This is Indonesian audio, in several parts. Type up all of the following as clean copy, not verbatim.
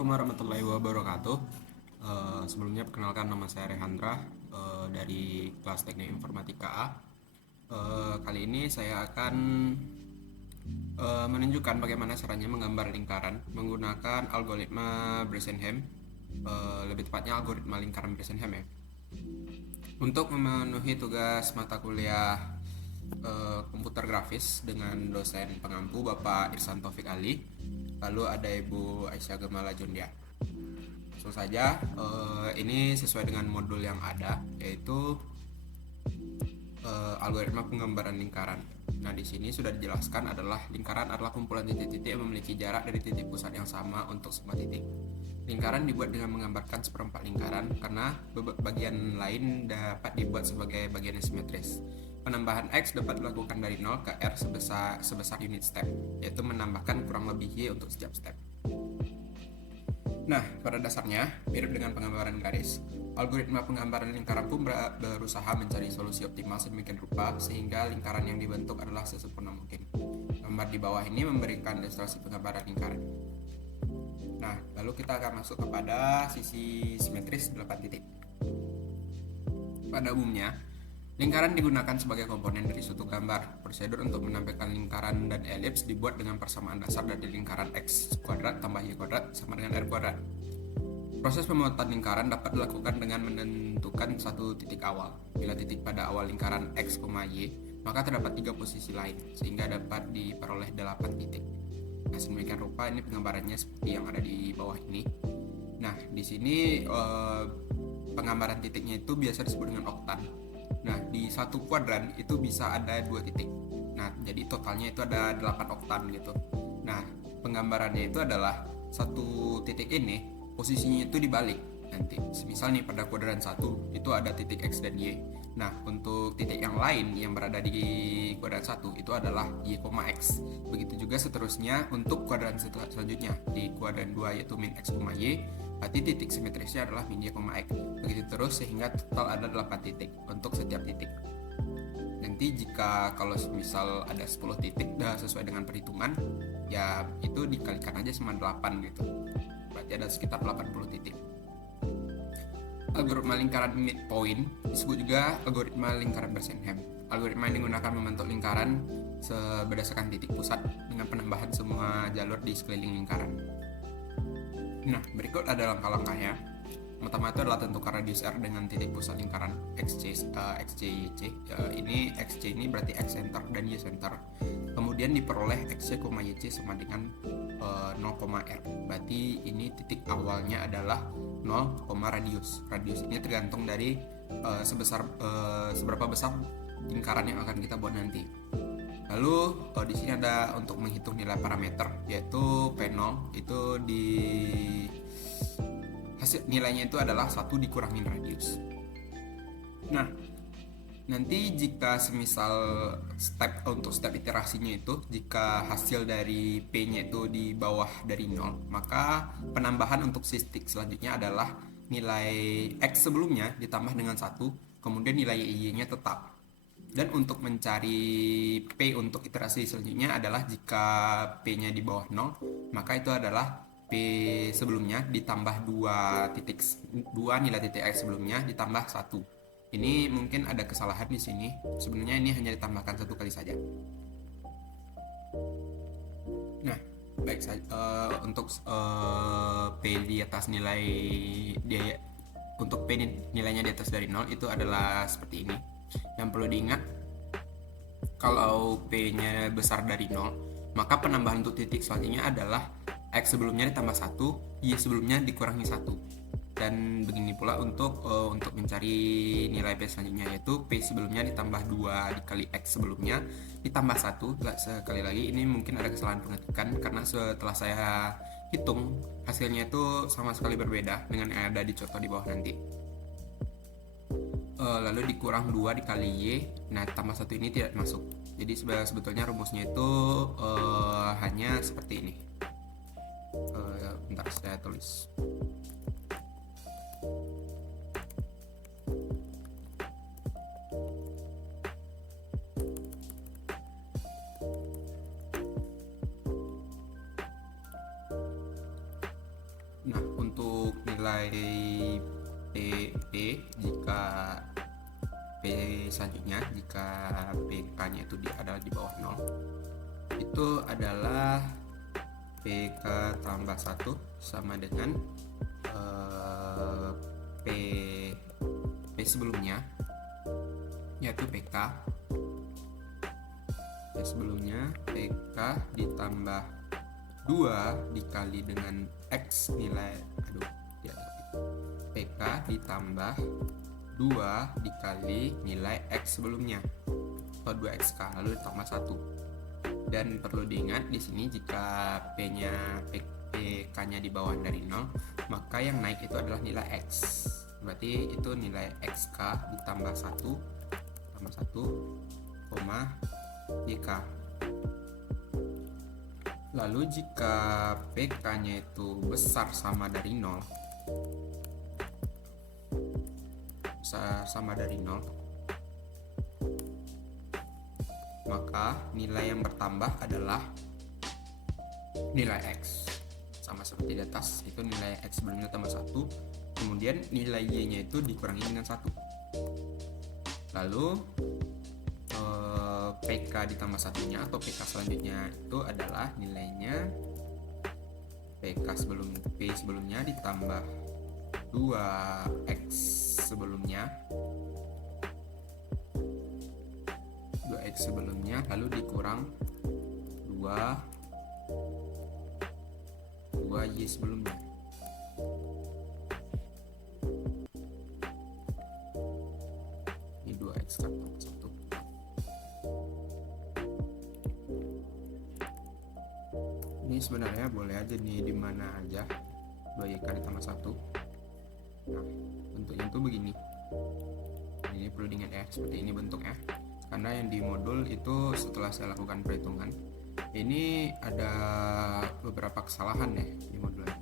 Assalamualaikum warahmatullahi wabarakatuh. Sebelumnya perkenalkan nama saya Rehandra dari kelas Teknik Informatika A. Kali ini saya akan menunjukkan bagaimana caranya menggambar lingkaran menggunakan algoritma Bresenham, lebih tepatnya algoritma lingkaran Bresenham ya. Untuk memenuhi tugas mata kuliah komputer grafis dengan dosen pengampu Bapak Irsan Taufik Ali, lalu ada Ibu Aisyah Gemala Jundia. Langsung saja, ini sesuai dengan modul yang ada, yaitu algoritma penggambaran lingkaran. Nah, di sini sudah dijelaskan adalah lingkaran adalah kumpulan titik-titik yang memiliki jarak dari titik pusat yang sama untuk semua titik. Lingkaran dibuat dengan menggambarkan seperempat lingkaran karena bagian lain dapat dibuat sebagai bagian yang simetris. Penambahan X dapat dilakukan dari 0 ke R sebesar unit step, yaitu menambahkan kurang lebih Y untuk setiap step. Nah, pada dasarnya, mirip dengan penggambaran garis, algoritma penggambaran lingkaran pun berusaha mencari solusi optimal sedemikian rupa sehingga lingkaran yang dibentuk adalah sesempurna mungkin. Gambar di bawah ini memberikan ilustrasi penggambaran lingkaran. Nah, lalu kita akan masuk kepada sisi simetris 8 titik. Pada umumnya, lingkaran digunakan sebagai komponen dari suatu gambar. Prosedur untuk menampilkan lingkaran dan elips dibuat dengan persamaan dasar dari lingkaran X kuadrat tambah Y kuadrat sama dengan R kuadrat. Proses pembuatan lingkaran dapat dilakukan dengan menentukan satu titik awal. Bila titik pada awal lingkaran X, Y, maka terdapat 3 posisi lain, sehingga dapat diperoleh 8 titik. Nah, sedemikian rupa ini penggambarannya seperti yang ada di bawah ini. Nah, di sini penggambaran titiknya itu biasa disebut dengan oktan. Nah, di satu kuadran itu bisa ada 2 titik. Nah, jadi totalnya itu ada 8 oktan gitu. Nah, penggambarannya itu adalah satu titik ini posisinya itu dibalik nanti. Misal nih pada kuadran 1 itu ada titik X dan Y. Nah, untuk titik yang lain yang berada di kuadran 1 itu adalah Y, X. Begitu juga seterusnya untuk kuadran selanjutnya. Di kuadran 2 yaitu min X, Y, berarti titik simetrisnya adalah min Y, X. Begitu terus sehingga total ada 8 titik untuk setiap titik. Nanti jika kalau misal ada 10 titik dah sesuai dengan perhitungan, ya itu dikalikan aja sama 8 gitu. Berarti ada sekitar 80 titik. Algoritma lingkaran midpoint disebut juga algoritma lingkaran Bresenham. Algoritma yang digunakan membentuk lingkaran berdasarkan titik pusat dengan penambahan semua jalur di sekeliling lingkaran. Nah, berikut ada langkah-langkahnya. Pertama itu adalah tentukan radius R dengan titik pusat lingkaran XC, YC. Ini XC ini berarti X center dan Y center. Kemudian diperoleh XC, YC sama dengan 0,R. Berarti ini titik awalnya adalah 0, radius. Radius ini tergantung dari seberapa besar lingkaran yang akan kita buat nanti. Lalu di sini ada untuk menghitung nilai parameter, yaitu P0 itu di hasil nilainya itu adalah 1 dikurangin radius. Nah, nanti jika semisal untuk step iterasinya itu jika hasil dari P-nya itu di bawah dari 0, maka penambahan untuk titik selanjutnya adalah nilai X sebelumnya ditambah dengan 1, kemudian nilai Y-nya tetap. Dan untuk mencari P untuk iterasi selanjutnya adalah jika P-nya di bawah 0, maka itu adalah P sebelumnya ditambah 2 nilai titik X sebelumnya ditambah 1. Ini mungkin ada kesalahan di sini. Sebenarnya ini hanya ditambahkan 1 kali saja. Nah, baik saja untuk P di atas nilai dia untuk P nilainya di atas dari 0 itu adalah seperti ini. Yang perlu diingat, kalau P-nya besar dari 0, maka penambahan untuk titik selanjutnya adalah X sebelumnya ditambah 1, Y sebelumnya dikurangi 1. Dan begini pula untuk mencari nilai P selanjutnya, yaitu P sebelumnya ditambah 2 dikali X sebelumnya ditambah 1. Sekali lagi ini mungkin ada kesalahan pengetikan karena setelah saya hitung hasilnya itu sama sekali berbeda dengan yang ada di contoh di bawah nanti. Lalu dikurang 2 dikali Y, nah tambah 1 ini tidak masuk. Jadi sebetulnya rumusnya itu hanya seperti ini. Bentar saya tulis. Nah, nilai P jika P selanjutnya, jika PK-nya itu adalah di bawah 0, itu adalah PK tambah 1 sama dengan P sebelumnya, yaitu PK sebelumnya PK ditambah 2 dikali dengan X nilai PK ditambah 2 dikali nilai X sebelumnya atau 2XK lalu ditambah 1. Dan perlu diingat di sini jika PK-nya di bawah dari 0, maka yang naik itu adalah nilai X. Berarti itu nilai XK ditambah 1 tambah 1, YK. Lalu jika PK-nya itu besar sama dari 0, maka nilai yang bertambah adalah nilai X. Sama seperti di atas, itu nilai X sebelumnya tambah 1, kemudian nilai Y-nya itu dikurangi dengan 1. Lalu PK ditambah 1-nya atau PK selanjutnya itu adalah nilainya PK sebelumnya ditambah 2X sebelumnya lalu dikurang 2Y sebelumnya. Ini 2X tambah 1. Ini sebenarnya boleh aja nih di mana aja 2YK ditambah 1. Nah, bentuknya tuh begini. Ini perlu diingat ya, seperti ini bentuknya. Karena yang di modul itu setelah saya lakukan perhitungan, ini ada beberapa kesalahan ya di modulnya.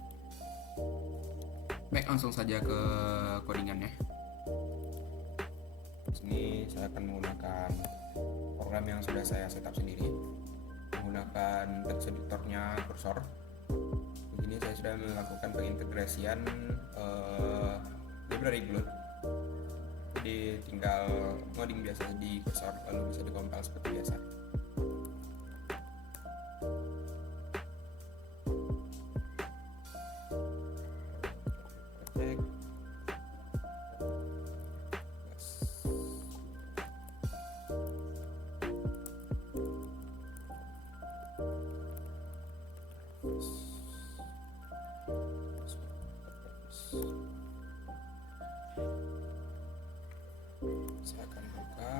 Baik, langsung saja ke codingannya. Di sini saya akan menggunakan program yang sudah saya setup sendiri, menggunakan text editornya Cursor. Begini saya sudah melakukan pengintegrasian library Glut. Jadi tinggal ngoding biasa di Cursor lalu bisa dikompil seperti biasa. Saya akan buka.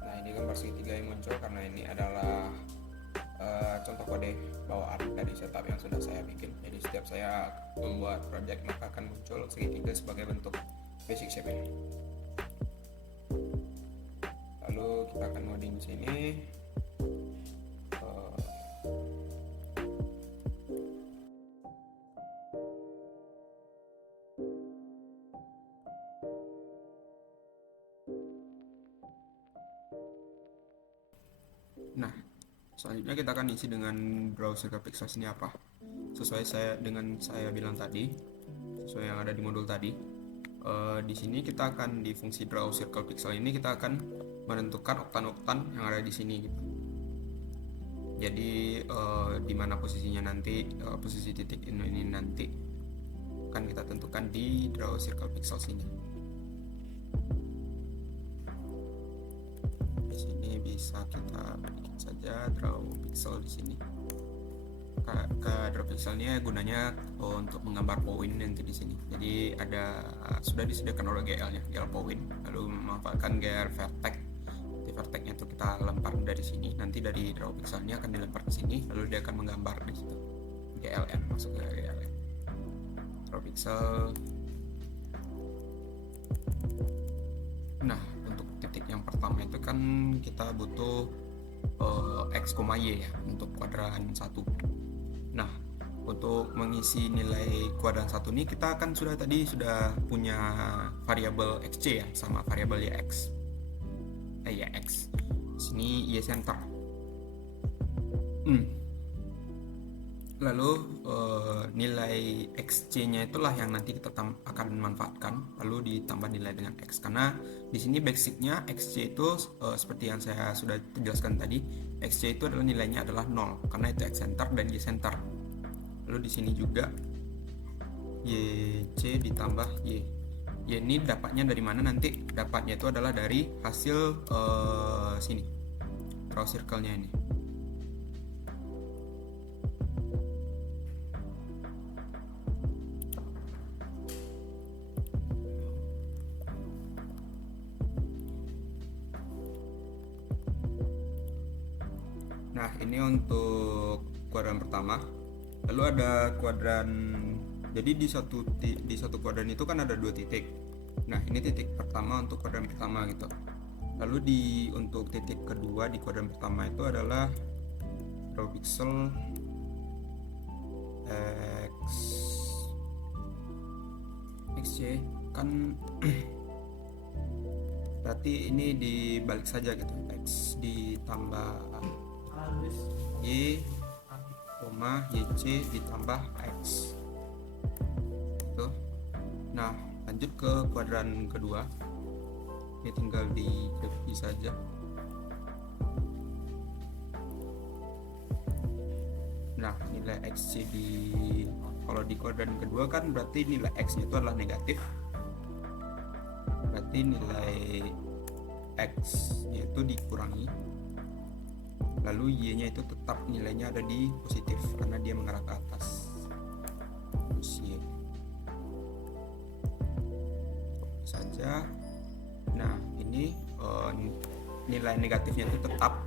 Nah, ini gambar segitiga yang muncul karena ini adalah contoh kode bawaan dari setup yang sudah saya bikin. Jadi setiap saya membuat project maka akan muncul segitiga sebagai bentuk basic shape-nya. Lalu kita akan ngoding di sini. Nah, selanjutnya kita akan isi dengan draw circle pixels ini apa? Sesuai dengan saya bilang tadi, sesuai yang ada di modul tadi. Di sini kita akan di fungsi draw circle pixel ini kita akan menentukan oktan-oktan yang ada di sini gitu. Jadi di mana posisinya nanti, posisi titik ini nanti akan kita tentukan di draw circle pixels ini. Di sini bisa kita bikin saja draw pixel di sini. Ke draw pixelnya gunanya untuk menggambar point nanti di sini. Jadi sudah disediakan oleh GL-nya, GL point. Lalu memanfaatkan GL vertex. Di vertexnya itu kita lempar dari sini. Nanti dari draw pixelnya akan dilempar ke sini. Lalu dia akan menggambar di situ. GLN masuk ke GLN. Draw pixel. Nah, untuk titik yang pertama itu kan kita butuh X, Y ya untuk kuadran 1. Nah, untuk mengisi nilai kuadran 1 ini kita kan sudah punya variabel XC ya sama variabel YX. ya X. Sini Y center. Lalu nilai XC-nya itulah yang nanti kita akan manfaatkan, lalu ditambah nilai dengan X. Karena di sini basic-nya XC itu seperti yang saya sudah jelaskan tadi, XC itu adalah nilainya adalah 0 karena itu X center dan Y center. Lalu di sini juga YC ditambah Y. Y ini dapatnya dari mana nanti? Dapatnya itu adalah dari hasil sini, row circle-nya ini. Nah, ini untuk kuadran pertama. Lalu ada kuadran, jadi di satu kuadran itu kan ada 2 titik. Nah, ini titik pertama untuk kuadran pertama gitu. Lalu untuk titik kedua di kuadran pertama itu adalah row pixel XY kan berarti ini dibalik saja gitu, X ditambah Y, YC ditambah X gitu. Nah, lanjut ke kuadran kedua, ini tinggal di saja. Nah, nilai XC kalau di kuadran kedua kan berarti nilai X nya itu adalah negatif, berarti nilai X nya itu dikurangi, lalu Y nya itu tetap nilainya ada di positif karena dia mengarah ke atas. Terus Y saja. Nah, ini nilai negatifnya itu tetap,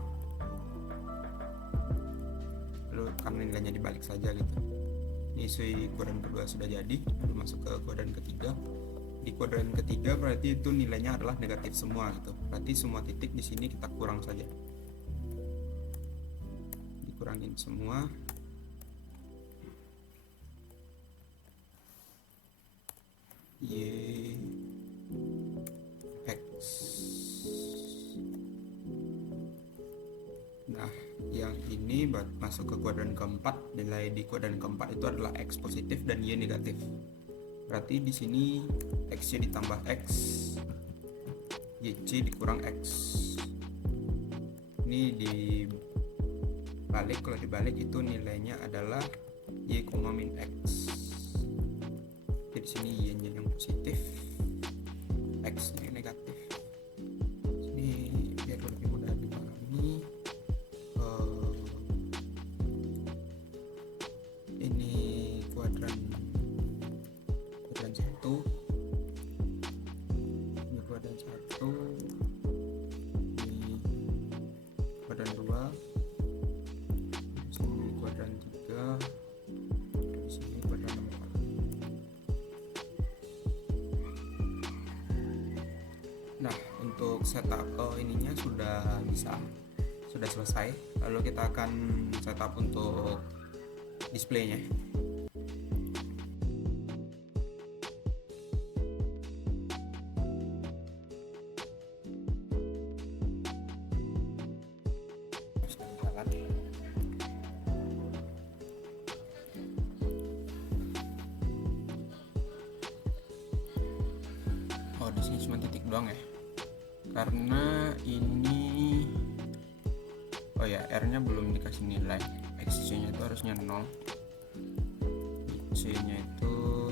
lalu karena nilainya dibalik saja gitu. Ini kuadran kedua sudah jadi, lalu masuk ke kuadran ketiga. Di kuadran ketiga berarti itu nilainya adalah negatif semua gitu, berarti semua titik di sini kita kurang saja, dikurangin semua. Y X. Nah, yang ini masuk ke kuadran keempat. Nilai di kuadran keempat itu adalah X positif dan Y negatif. Berarti di sini X-nya ditambah X, YC dikurang X. Ini dibalik, kalau dibalik itu nilainya adalah Y, min X. Jadi di sini Y-nya yang positif, X-nya yang negatif. Ini biar lebih mudah dipahami. Ini kuadran 1, ini kuadran 1, ini kuadran 2, di sini kuadran 3, di sini kuadran 4. Nah, untuk setup ininya sudah selesai. Lalu kita akan setup untuk displaynya. Oh, di sini cuma titik doang ya, karena ini R-nya belum dikasih nilai. XC-nya itu harusnya 0, C-nya itu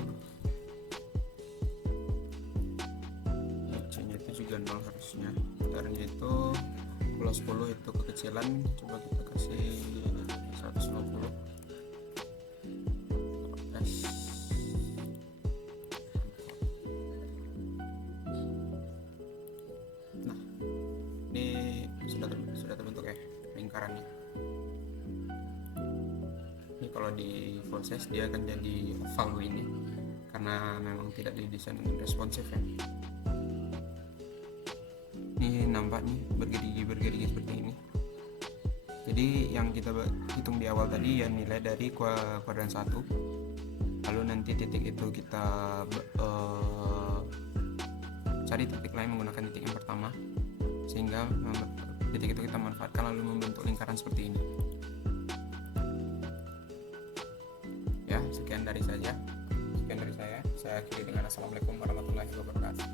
juga 0 harusnya. R-nya itu kalau 10 itu kekecilan, coba kita kasih 150. Nah, ini sudah terbentuk ya lingkarannya. Ini kalau di full size dia akan jadi oval ini karena memang tidak didesain responsif ya. Ini nampak nih bergerigi seperti ini. Jadi yang kita hitung di awal tadi ya nilai dari kuadran 1, lalu nanti titik itu kita cari titik lain menggunakan titik yang pertama, sehingga titik itu kita manfaatkan lalu membentuk lingkaran seperti ini. Ya, sekian dari saya. Saya akhiri dengan assalamualaikum warahmatullahi wabarakatuh.